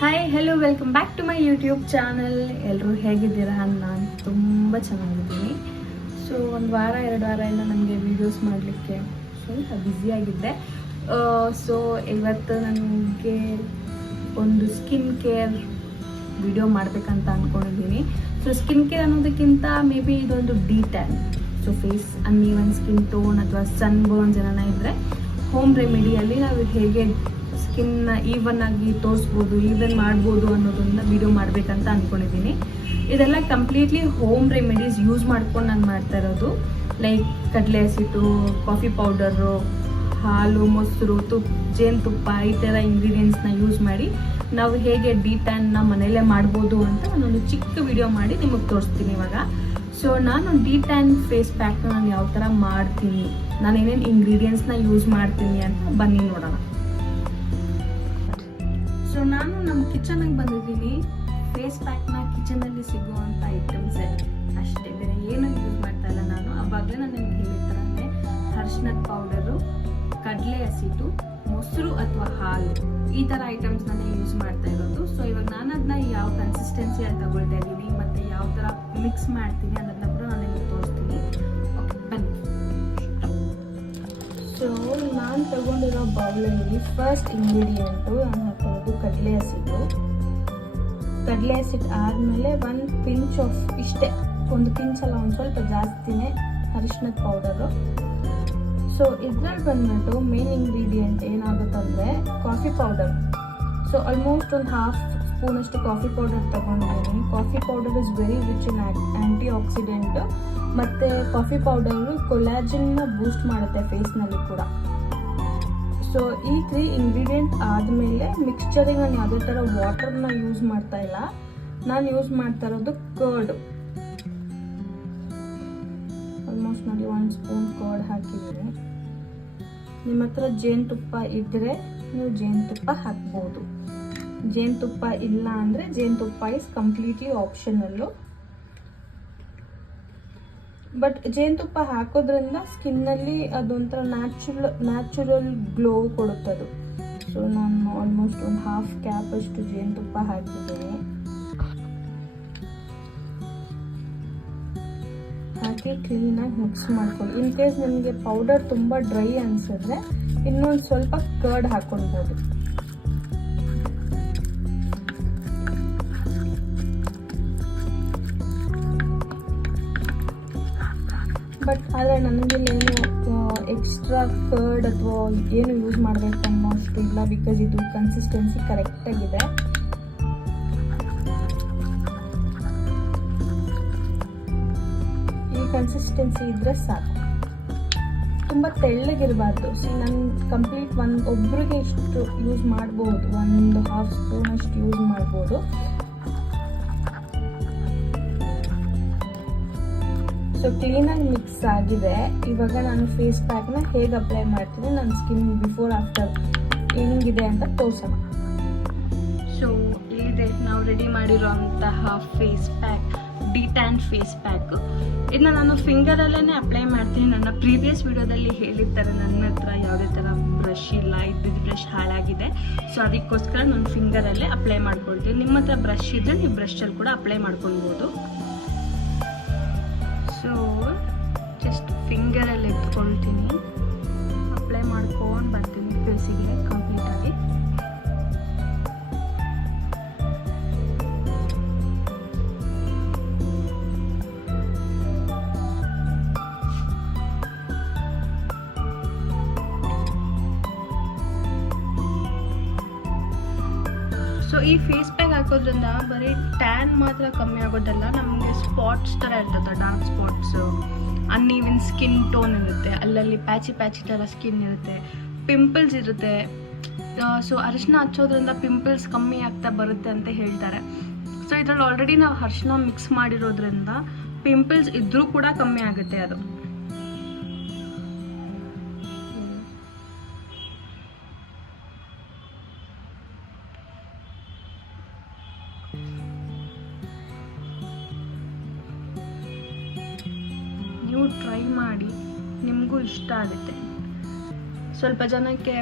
Hi hello welcome back to my YouTube channel. ಎಲ್ಲರೂ ಹೇಗಿದ್ದೀರಾ? ನಾನು ತುಂಬ ಚೆನ್ನಾಗಿದ್ದೀನಿ. ಸೊ ಒಂದು ವಾರ 2 ವಾರದಿಂದ ನನಗೆ ವೀಡಿಯೋಸ್ ಮಾಡಲಿಕ್ಕೆ ಸ್ವಲ್ಪ ಬ್ಯುಸಿಯಾಗಿದ್ದೆ. ಸೊ ಇವತ್ತು ನನಗೆ ಒಂದು ಸ್ಕಿನ್ ಕೇರ್ ವಿಡಿಯೋ ಮಾಡಬೇಕಂತ ಅಂದ್ಕೊಂಡಿದ್ದೀನಿ. ಸೊ ಸ್ಕಿನ್ ಕೇರ್ ಅನ್ನೋದಕ್ಕಿಂತ ಮೇ ಬಿ ಇದೊಂದು detan. So face uneven skin tone ಅಥವಾ ಸನ್ ಬರ್ನ್ಸ್ ಏನಾನ ಇದ್ದರೆ ಹೋಮ್ ರೆಮಿಡಿಯಲ್ಲಿ ನಾವು ಹೇಗೆ ಸ್ಕಿನ್ನ ಈವನ್ ಆಗಿ ತೋರಿಸ್ಬೋದು, ಈವನ್ ಮಾಡ್ಬೋದು ಅನ್ನೋದನ್ನ ವಿಡಿಯೋ ಮಾಡಬೇಕಂತ ಅಂದ್ಕೊಂಡಿದ್ದೀನಿ. ಇದೆಲ್ಲ ಕಂಪ್ಲೀಟ್ಲಿ ಹೋಮ್ ರೆಮಿಡೀಸ್ ಯೂಸ್ ಮಾಡ್ಕೊಂಡು ನಾನು ಮಾಡ್ತಾ ಇರೋದು. ಲೈಕ್ ಕಡಲೆ ಹಸಿಟ್ಟು, ಕಾಫಿ ಪೌಡರು, ಹಾಲು, ಮೊಸರು, ಜೇನುತುಪ್ಪ ಈ ಥರ ಇಂಗ್ರೀಡಿಯೆಂಟ್ಸ್ನ ಯೂಸ್ ಮಾಡಿ ನಾವು ಹೇಗೆ ಡಿ-ಟ್ಯಾನ್ನ ಮನೆಯಲ್ಲೇ ಮಾಡ್ಬೋದು ಅಂತ ನಾನೊಂದು ಚಿಕ್ಕ ವಿಡಿಯೋ ಮಾಡಿ ನಿಮಗೆ ತೋರಿಸ್ತೀನಿ ಇವಾಗ. ಸೊ ನಾನು ಡಿ-ಟ್ಯಾನ್ ಫೇಸ್ ಪ್ಯಾಕ್ನ ನಾನು ಯಾವ ಥರ ಮಾಡ್ತೀನಿ, ನಾನು ಏನೇನು ಇಂಗ್ರೀಡಿಯೆಂಟ್ಸ್ನ ಯೂಸ್ ಮಾಡ್ತೀನಿ ಅಂತ ಬನ್ನಿ ನೋಡೋಣ. ಸೊ ನಾನು ನಮ್ಮ ಕಿಚನ್ಗೆ ಬಂದಿದ್ದೀನಿ. ಫೇಸ್ ಪ್ಯಾಕ್ನ ಕಿಚನಲ್ಲಿ ಸಿಗುವಂಥ ಐಟಮ್ಸ್ ಅಷ್ಟೇ, ಬೇರೆ ಏನೂ ಯೂಸ್ ಮಾಡ್ತಾ ಇಲ್ಲ ನಾನು. ಆವಾಗಲೇ ನಾನು ನಿಮ್ಗೆ ಹೇಳಿರ್ತಾನೆ ಅರಿಶಿಣದ ಪೌಡರು, ಕಡಲೆ ಹಸಿಟ್ಟು, ಮೊಸರು ಅಥವಾ ಹಾಲು ಈ ಥರ ಐಟಮ್ಸ್ ನಾನು ಯೂಸ್ ಮಾಡ್ತಾ ಇರೋದು. ಸೊ ಇವಾಗ ನಾನು ಅದನ್ನ ಯಾವ ಕನ್ಸಿಸ್ಟೆನ್ಸಿಯಲ್ಲಿ ತಗೊಳ್ತಾ ಇದ್ದೀನಿ ಮತ್ತು ಯಾವ ಥರ ಮಿಕ್ಸ್ ಮಾಡ್ತೀನಿ ಅನ್ನೋದನ್ನ ಕೂಡ ನಾನು ನಿಮಗೆ ತೋರಿಸ್ತೀನಿ. ಓಕೆ ಬನ್ನಿ. ಸೊ ನಾನು ತಗೊಂಡಿರೋ ಬೌಲಲ್ಲಿ ಫಸ್ಟ್ ಇಂಗ್ರೀಡಿಯೆಂಟು ನಾನು ಹಾಕೋದು ಕಡಲೆ ಹಸಿಟ್ಟು. ಕಡಲೆ ಹಸಿಟ್ಟು ಆದಮೇಲೆ ಒಂದು ಪಿಂಚ್ ಆಫ್, ಇಷ್ಟೇ ಒಂದು ಪಿಂಚ್ ಅಲ್ಲ, ಒಂದು ಸ್ವಲ್ಪ ಜಾಸ್ತಿನೇ ಅರಿಶಿಣದ ಪೌಡರು. ಸೊ ಇದ್ರಲ್ಲಿ ಬಂದ್ಬಿಟ್ಟು ಮೇನ್ ಇಂಗ್ರೀಡಿಯೆಂಟ್ ಏನಾಗುತ್ತಂದರೆ ಕಾಫಿ ಪೌಡರ್. ಸೊ ಆಲ್ಮೋಸ್ಟ್ ಒಂದು 1/2 ಸ್ಪೂನಷ್ಟು ಕಾಫಿ ಪೌಡರ್ ತೊಗೊಂಡಿದ್ದೀನಿ. Coffee powder is very rich in antioxidant, ಮತ್ತು ಕಾಫಿ ಪೌಡರು ಕೊಲಾಜಿನ್ನ ಬೂಸ್ಟ್ ಮಾಡುತ್ತೆ ಫೇಸ್ನಲ್ಲಿ ಕೂಡ. ಸೊ ಈ 3 ಇಂಗ್ರೀಡಿಯೆಂಟ್ ಆದಮೇಲೆ ಮಿಕ್ಸ್ಚರಿಗೆ ನಾನು ಯಾವುದೇ ಥರ ವಾಟರ್ನ ಯೂಸ್ ಮಾಡ್ತಾ ಇಲ್ಲ. ನಾನು ಯೂಸ್ ಮಾಡ್ತಾ ಇರೋದು ಕರ್ಡ್. ಆಲ್ಮೋಸ್ಟ್ ನೋಡಿ 1 ಸ್ಪೂನ್ ಕರ್ಡ್ ಹಾಕಿದ್ದೀನಿ. ನಿಮ್ಮ ಹತ್ರ ಜೇನುತುಪ್ಪ ಇದ್ದರೆ ನೀವು ಜೇನುತುಪ್ಪ ಹಾಕ್ಬೋದು. ಜೇನುತುಪ್ಪ ಇಲ್ಲ ಅಂದರೆ ಜೇನುತುಪ್ಪ ಇಸ್ ಕಂಪ್ಲೀಟ್ಲಿ ಆಪ್ಷನಲ್ಲು. ಬಟ್ ಜೇನುತುಪ್ಪ ಹಾಕೋದ್ರಿಂದ ಸ್ಕಿನ್ನಲ್ಲಿ ಅದೊಂಥರ ನ್ಯಾಚುರಲ್ ಗ್ಲೋ ಕೊಡುತ್ತದು. ಸೊ ನಾನು ಆಲ್ಮೋಸ್ಟ್ ಒಂದು 1/2 ಕ್ಯಾಪ್ ಅಷ್ಟು ಜೇನುತುಪ್ಪ ಹಾಕಿದ್ದೀನಿ. ಹಾಕಿ ಕ್ಲೀನಾಗಿ ಮಿಕ್ಸ್ ಮಾಡ್ಕೊಳ್ಳಿ. ಇನ್ ಕೇಸ್ ನಿಮಗೆ ಪೌಡರ್ ತುಂಬ ಡ್ರೈ ಅನಿಸಿದ್ರೆ ಇನ್ನೊಂದು ಸ್ವಲ್ಪ ಕರ್ಡ್ ಹಾಕ್ಕೊಳ್ಬೋದು. ಬಟ್ ಆದರೆ ನನಗೆ ಏನು ಎಕ್ಸ್ಟ್ರಾ ಕರ್ಡ್ ಅಥವಾ ಏನು ಯೂಸ್ ಮಾಡಬೇಕು ಅನ್ನೋ ಅಷ್ಟು ಇಲ್ಲ, ಬಿಕಾಸ್ ಇದು ಕನ್ಸಿಸ್ಟೆನ್ಸಿ ಕರೆಕ್ಟಾಗಿದೆ. ಈ ಕನ್ಸಿಸ್ಟೆನ್ಸಿ ಇದ್ದರೆ ಸಾಕು, ತುಂಬ ತೆಳ್ಳಗಿರಬಾರ್ದು. ನಾನು ಕಂಪ್ಲೀಟ್ ಒಬ್ಬರಿಗೆ ಇಷ್ಟು ಯೂಸ್ ಮಾಡ್ಬೋದು, 1/2 ಸ್ಪೂನ್ ಅಷ್ಟು ಯೂಸ್ ಮಾಡ್ಬೋದು. ಸೊ ಕ್ಲೀನಾಗಿ ಮಿಕ್ಸ್ ಆಗಿದೆ. ಇವಾಗ ನಾನು ಫೇಸ್ ಪ್ಯಾಕ್ನ ಹೇಗೆ ಅಪ್ಲೈ ಮಾಡ್ತೀನಿ, ನನ್ನ ಸ್ಕಿನ್ ಬಿಫೋರ್ ಆಫ್ಟರ್ ಹೆಂಗಿದೆ ಅಂತ ತೋರಿಸೋಣ. ಸೊ ಇಲ್ಲಿದೆ ನಾವು ರೆಡಿ ಮಾಡಿರೋಂತಹ face pack, de tan face pack. ಇದನ್ನ ನಾನು ಫಿಂಗರಲ್ಲೇ ಅಪ್ಲೈ ಮಾಡ್ತೀನಿ. ನನ್ನ ಪ್ರೀವಿಯಸ್ ವಿಡಿಯೋದಲ್ಲಿ ಹೇಳಿರ್ತಾರೆ ನನ್ನ ಹತ್ರ ಯಾವುದೇ ಥರ ಬ್ರಷ್ ಇಲ್ಲ, ಇದ್ದಿದ್ದು ಬ್ರಷ್ ಹಾಳಾಗಿದೆ. ಸೊ ಅದಕ್ಕೋಸ್ಕರ ನಾನು ಫಿಂಗರಲ್ಲೇ ಅಪ್ಲೈ ಮಾಡ್ಕೊಳ್ತೀನಿ. ನಿಮ್ಮ ಹತ್ರ ಬ್ರಷ್ ಇದ್ದರೆ ನೀವು ಬ್ರಷಲ್ಲಿ ಕೂಡ ಅಪ್ಲೈ ಮಾಡ್ಕೊಳ್ಬೋದು. ಸೊ ಜಸ್ಟ್ ಫಿಂಗರಲ್ಲಿ ಎತ್ಕೊಳ್ತೀನಿ, ಅಪ್ಲೈ ಮಾಡ್ಕೊಂಡು ಬರ್ತೀನಿ ಫೇಸಿಗೆ ಕಂಪ್ಲೀಟಾಗಿ. ಸೊ ಈ ಫೇಸ್ ಪ್ಯಾಕ್ ಹಾಕೋದ್ರಿಂದ ಬರೀ ಟ್ಯಾನ್ ಮಾತ್ರ ಕಮ್ಮಿ ಆಗೋದಲ್ಲ, ನಮಗೆ ಸ್ಪಾಟ್ಸ್ ಥರ ಇರ್ತದೆ, dark spots, uneven skin tone ಇರುತ್ತೆ, ಅಲ್ಲಲ್ಲಿ ಪ್ಯಾಚಿ ಥರ ಸ್ಕಿನ್ ಇರುತ್ತೆ, ಪಿಂಪಲ್ಸ್ ಇರುತ್ತೆ. ಸೊ ಅರಿಶಿನ ಹಚ್ಚೋದ್ರಿಂದ ಪಿಂಪಲ್ಸ್ ಕಮ್ಮಿ ಆಗ್ತಾ ಬರುತ್ತೆ ಅಂತ ಹೇಳ್ತಾರೆ. ಸೊ ಇದರಲ್ಲಿ ಆಲ್ರೆಡಿ ನಾವು ಅರಿಶಿನ ಮಿಕ್ಸ್ ಮಾಡಿರೋದ್ರಿಂದ ಪಿಂಪಲ್ಸ್ ಇದ್ರೂ ಕೂಡ ಕಮ್ಮಿ ಆಗುತ್ತೆ ಅದು. ನೀವು ಟ್ರೈ ಮಾಡಿ, ನಿಮಗೂ ಇಷ್ಟ ಆಗುತ್ತೆ. ಸ್ವಲ್ಪ ಜನಕ್ಕೆ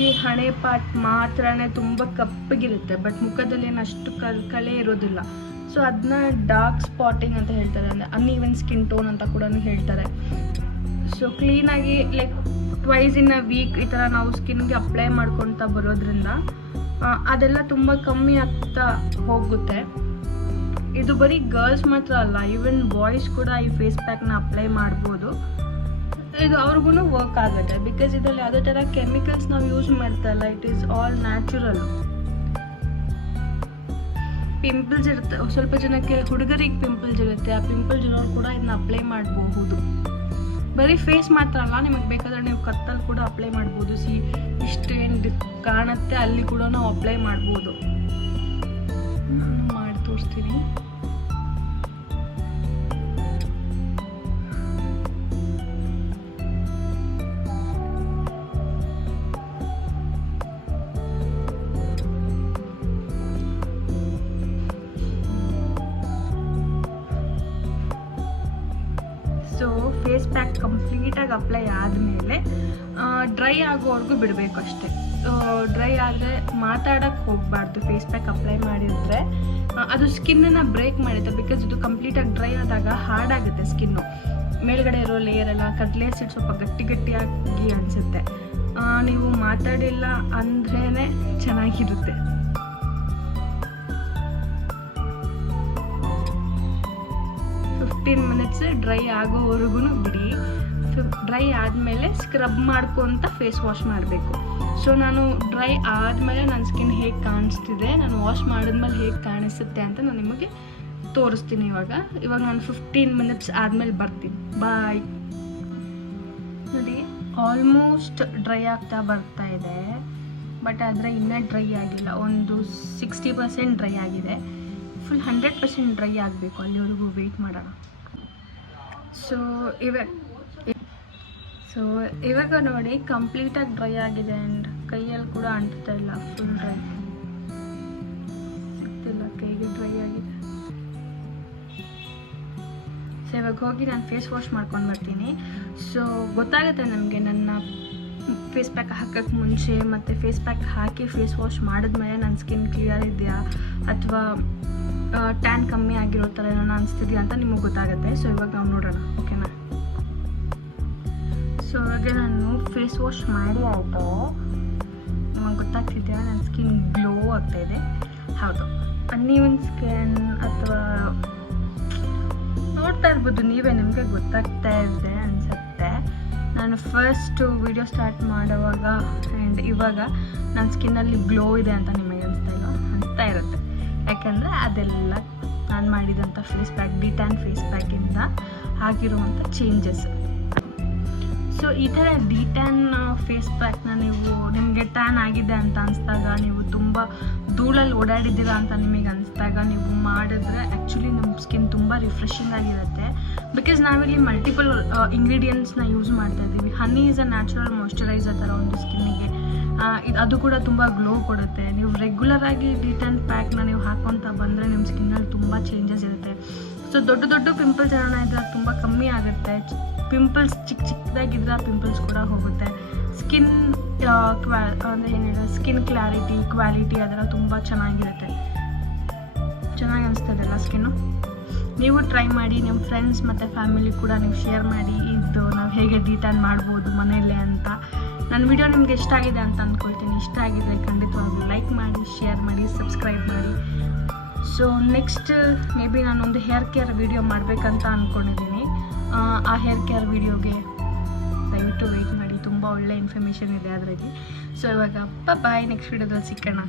ಈ ಹಣೆ ಪಾಟ್ ಮಾತ್ರನೇ ತುಂಬ ಕಪ್ಪಗಿರುತ್ತೆ, ಬಟ್ ಮುಖದಲ್ಲಿ ಏನು ಅಷ್ಟು ಕಲೆ ಇರೋದಿಲ್ಲ. ಸೊ ಅದನ್ನ ಡಾರ್ಕ್ ಸ್ಪಾಟಿಂಗ್ ಅಂತ ಹೇಳ್ತಾರೆ, ಅಂದರೆ ಅನ್ಈವನ್ ಸ್ಕಿನ್ ಟೋನ್ ಅಂತ ಕೂಡ ಹೇಳ್ತಾರೆ. ಸೊ ಕ್ಲೀನಾಗಿ like twice in a week ಈ ಥರ ನಾವು ಸ್ಕಿನ್ಗೆ ಅಪ್ಲೈ ಮಾಡ್ಕೊತಾ ಬರೋದ್ರಿಂದ ಅದೆಲ್ಲ ತುಂಬ ಕಮ್ಮಿ ಆಗ್ತಾ ಹೋಗುತ್ತೆ. ಇದು ಬರೀ ಗರ್ಲ್ಸ್ ಮಾತ್ರ ಅಲ್ಲ, ಈವನ್ ಬಾಯ್ಸ್ ಕೂಡ ಈ ಫೇಸ್ ಪ್ಯಾಕ್ನ ಅಪ್ಲೈ ಮಾಡ್ಬೋದು. ಇದು ಅವ್ರಿಗೂ ವರ್ಕ್ ಆಗುತ್ತೆ, ಬಿಕಾಸ್ ಇದರಲ್ಲಿ ಯಾವುದೇ ಥರ ಕೆಮಿಕಲ್ಸ್ ನಾವು ಯೂಸ್ ಮಾಡ್ತಾ ಇಲ್ಲ. It is all natural. Pimples ಇರುತ್ತೆ, ಸ್ವಲ್ಪ ಜನಕ್ಕೆ ಹುಡುಗರಿಗೆ ಪಿಂಪಲ್ಸ್ ಇರುತ್ತೆ, ಆ ಪಿಂಪಲ್ಸ್ ಇರೋರು ಕೂಡ ಇದನ್ನ ಅಪ್ಲೈ ಮಾಡಬಹುದು. ಬರೀ ಫೇಸ್ ಮಾತ್ರ ಅಲ್ಲ, ನಿಮಗೆ ಬೇಕಾದ್ರೆ ನೀವು ಕತ್ತಲ್ಲಿ ಕೂಡ ಅಪ್ಲೈ ಮಾಡ್ಬೋದು. ಇಷ್ಟು ಏನು ಕಾಣುತ್ತೆ ಅಲ್ಲಿ ಕೂಡ ನಾವು ಅಪ್ಲೈ ಮಾಡ್ಬೋದು. ನಾನು ಮಾಡಿ ತೋರಿಸ್ತೀನಿ. ಸೊ ಫೇಸ್ ಪ್ಯಾಕ್ ಕಂಪ್ಲೀಟಾಗಿ ಅಪ್ಲೈ ಆದಮೇಲೆ ಡ್ರೈ ಆಗೋವರೆಗೂ ಬಿಡಬೇಕು ಅಷ್ಟೇ. ಡ್ರೈ ಆದರೆ ಮಾತಾಡೋಕ್ಕೆ ಹೋಗಬಾರ್ದು. ಫೇಸ್ ಪ್ಯಾಕ್ ಅಪ್ಲೈ ಮಾಡಿದರೆ ಅದು ಸ್ಕಿನ್ನನ್ನು ಬ್ರೇಕ್ ಮಾಡುತ್ತೆ, ಬಿಕಾಸ್ ಇದು ಕಂಪ್ಲೀಟಾಗಿ ಡ್ರೈ ಆದಾಗ ಹಾರ್ಡಾಗುತ್ತೆ ಸ್ಕಿನ್ನು. ಮೇಲ್ಗಡೆ ಇರೋ ಲೇಯರ್ ಎಲ್ಲ ಕಟ್ಲೆ ಸಿಟ್ಟು ಸ್ವಲ್ಪ ಗಟ್ಟಿಯಾಗಿ ಅನಿಸುತ್ತೆ. ನೀವು ಮಾತಾಡಿಲ್ಲ ಅಂದ್ರೇ ಚೆನ್ನಾಗಿರುತ್ತೆ. ಮಿನಿಟ್ಸ್ ಡ್ರೈ ಆಗೋವರೆಗೂ ಬಿಡಿ. ಡ್ರೈ ಆದಮೇಲೆ ಸ್ಕ್ರಬ್ ಮಾಡ್ಕೊತ ಫೇಸ್ ವಾಶ್ ಮಾಡಬೇಕು. ಸೊ ನಾನು ಡ್ರೈ ಆದಮೇಲೆ ನನ್ನ ಸ್ಕಿನ್ ಹೇಗೆ ಕಾಣಿಸ್ತಿದೆ, ನಾನು ವಾಶ್ ಮಾಡಿದ್ಮೇಲೆ ಹೇಗೆ ಕಾಣಿಸುತ್ತೆ ಅಂತ ನಾನು ನಿಮಗೆ ತೋರಿಸ್ತೀನಿ. ಇವಾಗ ನಾನು 15 ಮಿನಿಟ್ಸ್ ಆದಮೇಲೆ ಬರ್ತೀನಿ. ಬಾಯ್. ನೋಡಿ, ಆಲ್ಮೋಸ್ಟ್ ಡ್ರೈ ಆಗ್ತಾ ಬರ್ತಾ ಇದೆ, ಬಟ್ ಆದರೆ ಇನ್ನೂ ಡ್ರೈ ಆಗಿಲ್ಲ. ಒಂದು 60% ಡ್ರೈ ಆಗಿದೆ. ಫುಲ್ 100% ಡ್ರೈ ಆಗಬೇಕು, ಅಲ್ಲಿವರೆಗೂ ವೆಯ್ಟ್ ಮಾಡೋಣ. ಸೊ ಇವಾಗ ನೋಡಿ ಕಂಪ್ಲೀಟಾಗಿ ಡ್ರೈ ಆಗಿದೆ. ಆ್ಯಂಡ್ ಕೈಯಲ್ಲಿ ಕೂಡ ಅಂಟ್ತಾ ಇಲ್ಲ, ಫುಲ್ ಡ್ರೈ ಸಿಗ್ತಿಲ್ಲ, ಕೈಗೆ ಡ್ರೈ ಆಗಿದೆ. ಸೊ ಇವಾಗ ಹೋಗಿ ನಾನು ಫೇಸ್ ವಾಶ್ ಮಾಡ್ಕೊಂಡು ಬರ್ತೀನಿ. ಸೊ ಗೊತ್ತಾಗುತ್ತೆ ನಮಗೆ ನನ್ನ ಫೇಸ್ ಪ್ಯಾಕ್ ಹಾಕೋಕ್ಕೆ ಮುಂಚೆ ಮತ್ತು ಫೇಸ್ ಪ್ಯಾಕ್ ಹಾಕಿ ಫೇಸ್ ವಾಶ್ ಮಾಡಿದ್ಮೇಲೆ ನನ್ನ ಸ್ಕಿನ್ ಕ್ಲಿಯರ್ ಇದೆಯಾ ಅಥವಾ ಟ್ಯಾನ್ ಕಮ್ಮಿ ಆಗಿರೋ ಥರ ಏನೋ ಅನಿಸ್ತಿದೆಯಾ ಅಂತ ನಿಮಗೆ ಗೊತ್ತಾಗುತ್ತೆ. ಸೊ ಇವಾಗ ನಾವು ನೋಡೋಣ, ಓಕೆನಾ? ಸೊ ಇವಾಗ ನಾನು ಫೇಸ್ ವಾಶ್ ಮಾಡಿ ಆಯಿತು. ನಿಮಗೆ ಗೊತ್ತಾಗ್ತಿದೆಯಾ ನನ್ನ ಸ್ಕಿನ್ ಗ್ಲೋ ಆಗ್ತಾಯಿದೆ? ಹೌದು, ಅನ್ಈವನ್ ಸ್ಕಿನ್ ಅಥವಾ ನೋಡ್ತಾ ಇರ್ಬೋದು ನೀವೇ, ನಿಮಗೆ ಗೊತ್ತಾಗ್ತಾ ಇದೆ ಅನಿಸುತ್ತೆ. ನಾನು ಫಸ್ಟ್ ವಿಡಿಯೋ ಸ್ಟಾರ್ಟ್ ಮಾಡುವಾಗ ಆ್ಯಂಡ್ ಇವಾಗ ನನ್ನ ಸ್ಕಿನ್ನಲ್ಲಿ ಗ್ಲೋ ಇದೆ ಅಂತ ನಿಮಗೆ ಅನಿಸ್ತಾ ಇರುತ್ತೆ. ಯಾಕೆಂದರೆ ಅದೆಲ್ಲ ನಾನು ಮಾಡಿದಂಥ ಫೇಸ್ ಪ್ಯಾಕ್, ಡಿಟ್ಯಾನ್ ಫೇಸ್ ಪ್ಯಾಕಿಂದ ಆಗಿರುವಂಥ ಚೇಂಜಸ್. ಸೊ ಈ ಥರ ಡಿಟ್ಯಾನ್ ಫೇಸ್ ಪ್ಯಾಕ್ನ ನೀವು ನಿಮಗೆ ಟ್ಯಾನ್ ಆಗಿದೆ ಅಂತ ಅನಿಸ್ದಾಗ, ನೀವು ತುಂಬ ಧೂಳಲ್ಲಿ ಓಡಾಡಿದ್ದೀರಾ ಅಂತ ನಿಮಗೆ ಅನಿಸ್ದಾಗ ನೀವು ಮಾಡಿದ್ರೆ ಆ್ಯಕ್ಚುಲಿ ನಮ್ಮ ಸ್ಕಿನ್ ತುಂಬ ರಿಫ್ರೆಶಿಂಗ್ ಆಗಿರುತ್ತೆ. ಬಿಕಾಸ್ ನಾವಿಲ್ಲಿ ಮಲ್ಟಿಪಲ್ ಇಂಗ್ರೀಡಿಯೆಂಟ್ಸ್ನ ಯೂಸ್ ಮಾಡ್ತಾ ಇದ್ದೀವಿ. ಹನಿ ಈಸ್ ಅ ನ್ಯಾಚುರಲ್ ಮಾಯ್ಶ್ಚರೈಸರ್ ಥರ ಒಂದು ಸ್ಕಿನ್ನಿಗೆ. ಅದು ಕೂಡ ತುಂಬ ಗ್ಲೋ ಕೊಡುತ್ತೆ. ನೀವು ರೆಗ್ಯುಲರಾಗಿ ಡಿಟ್ಯಾನ್ ಪ್ಯಾಕ್ನ ನೀವು ಹಾಕ್ಕೊತಾ ಬಂದರೆ ನಿಮ್ಮ ಸ್ಕಿನ್ನಲ್ಲಿ ತುಂಬ ಚೇಂಜಸ್ ಇರುತ್ತೆ. ಸೊ ದೊಡ್ಡ ದೊಡ್ಡ ಪಿಂಪಲ್ಸ್ ಏನಾರ ಇದ್ದರೆ ತುಂಬ ಕಮ್ಮಿ ಆಗುತ್ತೆ. ಪಿಂಪಲ್ಸ್ ಚಿಕ್ಕದಾಗಿದ್ರೆ ಆ ಪಿಂಪಲ್ಸ್ ಕೂಡ ಹೋಗುತ್ತೆ. ಸ್ಕಿನ್ ಅಂದರೆ ಏನು ಹೇಳೋದು, ಸ್ಕಿನ್ ಕ್ವಾಲಿಟಿ ಅದೆಲ್ಲ ತುಂಬ ಚೆನ್ನಾಗಿರುತ್ತೆ. ಚೆನ್ನಾಗಿ ಅನಿಸ್ತದಲ್ಲ ಸ್ಕಿನ್ನು. ನೀವು ಟ್ರೈ ಮಾಡಿ, ನಿಮ್ಮ ಫ್ರೆಂಡ್ಸ್ ಮತ್ತು ಫ್ಯಾಮಿಲಿ ಕೂಡ ನೀವು ಶೇರ್ ಮಾಡಿ, ಇದು ನಾವು ಹೇಗೆ ಡಿಟ್ಯಾನ್ ಮಾಡ್ಬೋದು ಮನೆಯಲ್ಲೇ ಅಂತ. ನನ್ನ ವಿಡಿಯೋ ನಿಮಗೆ ಇಷ್ಟ ಆಗಿದೆ ಅಂತ ಅಂದ್ಕೊಳ್ತೀನಿ. ಇಷ್ಟ ಆಗಿದ್ರೆ ಖಂಡಿತವಾಗ್ಲೂ ಲೈಕ್ ಮಾಡಿ, ಶೇರ್ ಮಾಡಿ, ಸಬ್ಸ್ಕ್ರೈಬ್ ಮಾಡಿ. ಸೊ ನೆಕ್ಸ್ಟ್ ಮೇ ಬಿ ನಾನೊಂದು ಹೇರ್ ಕೇರ್ ವಿಡಿಯೋ ಮಾಡಬೇಕಂತ ಅಂದ್ಕೊಂಡಿದ್ದೀನಿ. ಆ ಹೇರ್ ಕೇರ್ ವಿಡಿಯೋಗೆ ದಯವಿಟ್ಟು ವೆಯ್ಟ್ ಮಾಡಿ, ತುಂಬ ಒಳ್ಳೆ ಇನ್ಫಾರ್ಮೇಷನ್ ಇದೆ ಅದರಲ್ಲಿ. ಸೊ ಇವಾಗ ಬಾಯ್, ನೆಕ್ಸ್ಟ್ ವಿಡಿಯೋದಲ್ಲಿ ಸಿಕ್ಕೋಣ.